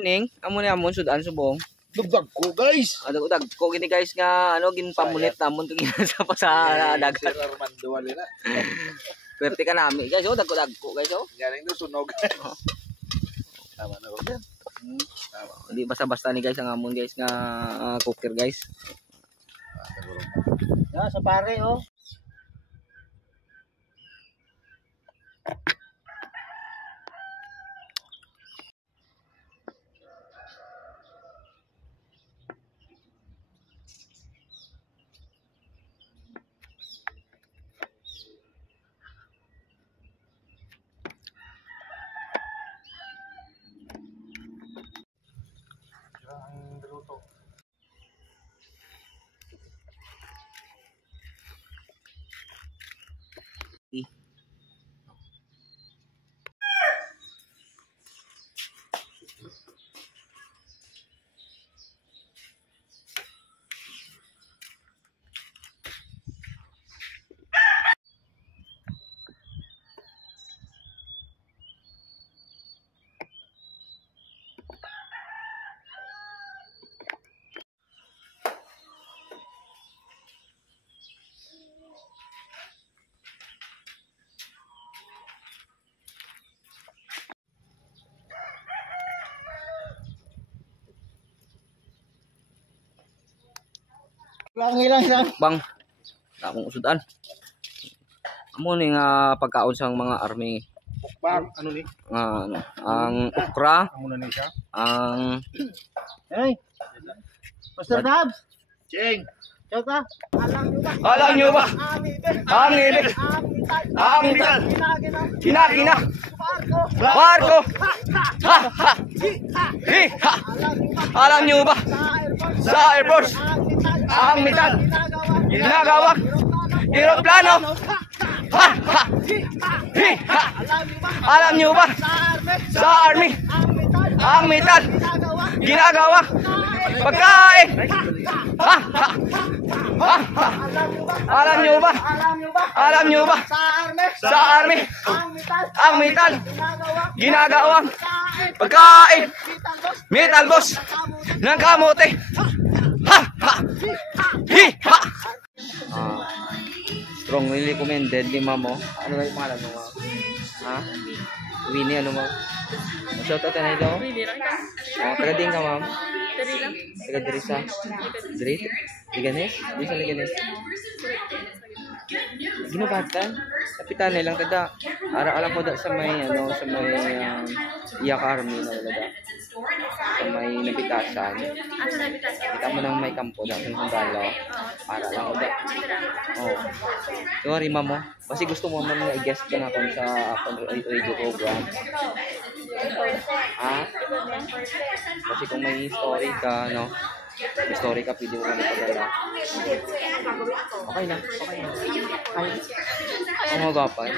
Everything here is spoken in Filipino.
morning. Amo ni amon sudan subong. Dugdag ko guys. Dag ko gini guys nga ano pamunit namon to sa pa sa dagat. Sir Armando wali na. Pwerte ka nami guys, dag ko guys oh. Galing do sunog. Tama na ko. Tama. Hindi basta-basta ni guys ang amon guys nga cooker guys. Ya, sa pare oh. Lang. Bang. Akong sudan. Amo ni nga pagkaon sang mga army. Bang, ano ni? Ang okra, Amo na ni siya. ang Hey. Master Dabs. Cheng. Ciao ka. alam nyo ba? Ang ibig. Ang bigal. Kinakina. Barko. Ha ha. Hi ha. Alam nyo ba? Sa Air Force. Ang metal. Ginagawak. Aeroplano. Ha ha. Hi ha. Alam nyo ba? Sa Army. Ang metal. Ginagawa. Pagkain. Ha ha. Ha ha. Alam nyo ba? Alam nyo ba? Sa Army. Ang metal. Ginagawa. Pagkain. Metal boss. Ng kamote. Ha ha. Hi ha. Strongly recommended ni Mamo. Ano ba yung pangalan mo, Mamo? Ha? Winnie, ano mo? Shoutout na ito? Taga din ka, Ma'am? Taga Dirisa? Liganes? Di sa Liganes? Ginubatan? Kapitan nilang tada. Ara-alam ko da sa may, sa may Iyak Army na wala da. Sa may nabitasan. Kita mo nang may kampo da. Sa sandalo. Para lang ko da. Oo. Sorry, Mamo. Kasi gusto mo nga i-guest ka na kung sa radio program. Ha? Kasi kung may story ka, may story ka, pwede mo kami padala. Okay lang. Ang magapan.